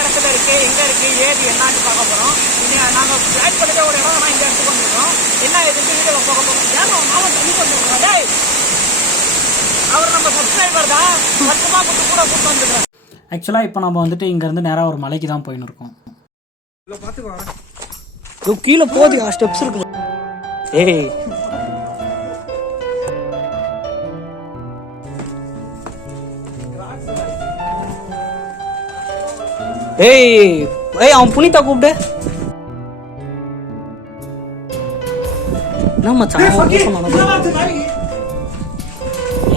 இடத்துல இருக்குது, எங்கே இருக்குது, ஏது என்னான்னு பார்க்க போகிறோம். நாங்கள் பிளான் பண்ணிட்டு ஒரு இடம் ஆனால் இந்த இடத்துக்கு வந்துருக்கோம். என்ன எதுக்கு வீடியோவில் போக போகிறோம். ஏன்னா நானும் தண்ணி வந்துருக்கோம். டேய் அவர் நம்ம சப்ஸ்கிரைபர் தான், வருஷமாக கூட கூப்பிட்டு வந்துருக்கேன். ஆக்சுவலாக இப்போ நம்ம வந்துட்டு இங்கேருந்து நேராக ஒரு மலைக்கு தான் போயின்னு இருக்கோம். கீழே போகுது, ஸ்டெப்ஸ் இருக்கு. ஏய் ஏய் ஏய் அவன் புனிதா கூப்பிடு. என்ன மச்சான்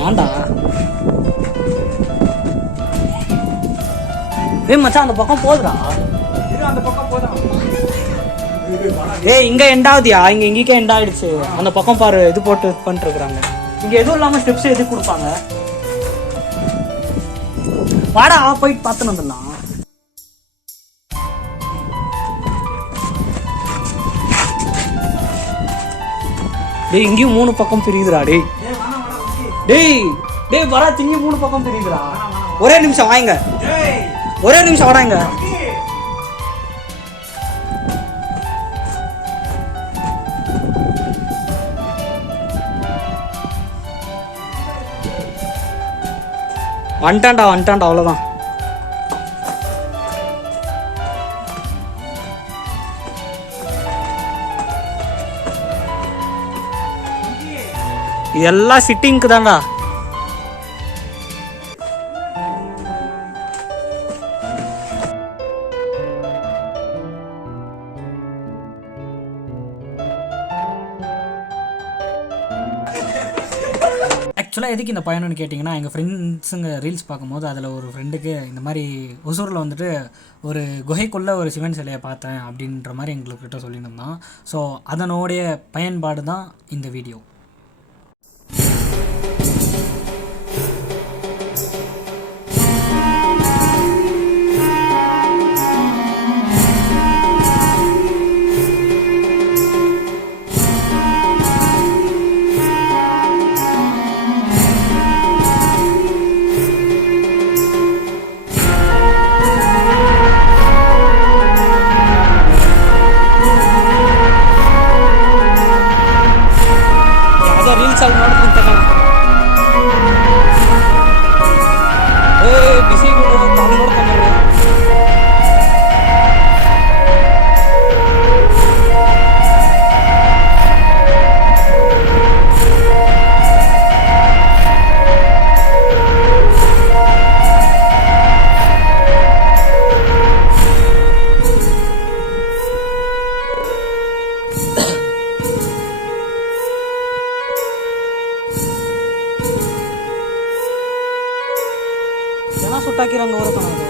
ஏன்டா? ஏய் மச்சான் அந்த பக்கம் போதுடா. அந்த பக்கம் போதா? ஏய் இங்க எண்டாவதுயா, இங்க எங்கேயே எண்ட் ஆயிடுச்சு. அந்த பக்கம் பாரு, இது போட்டு பண்ணிட்டு இருக்காங்க. இங்க எதுவும் இல்லாம ஸ்டெப்ஸ் எது கொடுப்பாங்க. வாடா போயிட்டு பார்த்துன்னு வந்துடலாம். டேய் இங்கேயும் 3 பக்கம் பிரியுதுடா. டேய் டேய் டேய் வரா, திங்கி 3 பக்கம் பிரியுதுடா. ஒரே நிமிஷம் வாங்க, ஒரே நிமிஷம் வராங்க. வந்துட்டான்டா வந்துட்டான்டா, அவ்வளோதான். இதெல்லாம் சிட்டிங்க்கு தான்டா. ஆக்சுவலாக எதுக்கு இந்த பயணம்னு கேட்டிங்கன்னா, எங்கள் ஃப்ரெண்ட்ஸுங்க ரீல்ஸ் பார்க்கும்போது அதில் ஒரு ஃப்ரெண்டுக்கு இந்த மாதிரி ஒசூரில் வந்துட்டு ஒரு குகைக்குள்ளே ஒரு சிவன் சிலையை பார்த்தேன் அப்படின்ற மாதிரி எங்கள்கிட்ட சொல்லியிருந்தான். ஸோ அதனுடைய பயன்பாடு தான் இந்த வீடியோ. சுட்டாக்கிறாங்க ஒரு கணக்கு.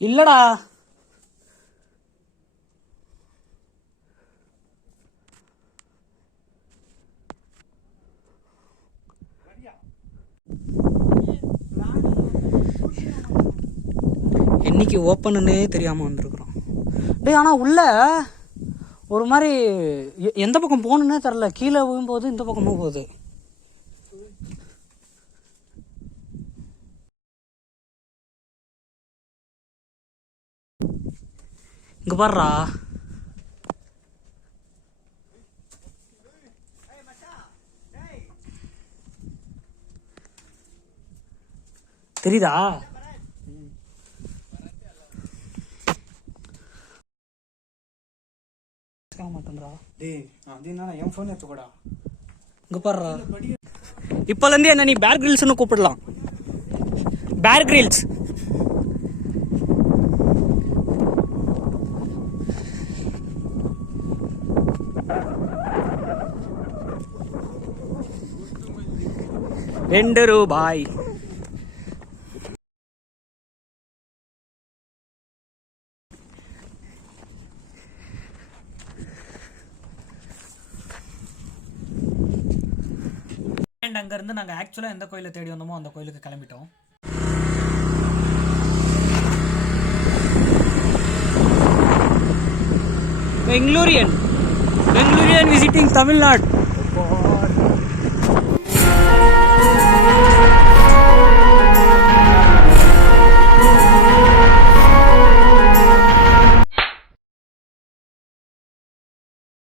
இல்லடா என்னைக்கு ஓப்பனுன்னே தெரியாமல் வந்துருக்குறோம். டேய் ஆனால் உள்ள ஒரு மாதிரி எந்த பக்கம் போகணுன்னே தெரில. கீழே போகும்போது இந்த பக்கமும் போகுது. இங்கே பாடுறா. தெரியுதா? இப்போலேருந்து என்ன நீ பேர் கிரில்ஸ்னு கூப்பிடலாம். பேர் கிரில்ஸ். ₹2. அண்ட் அங்கேருந்து நாங்கள் ஆக்சுவலாக எந்த கோயிலை தேடி வந்தோமோ அந்த கோயிலுக்கு கிளம்பிட்டோம். பெங்களூரியன் விசிட்டிங் தமிழ்நாடு.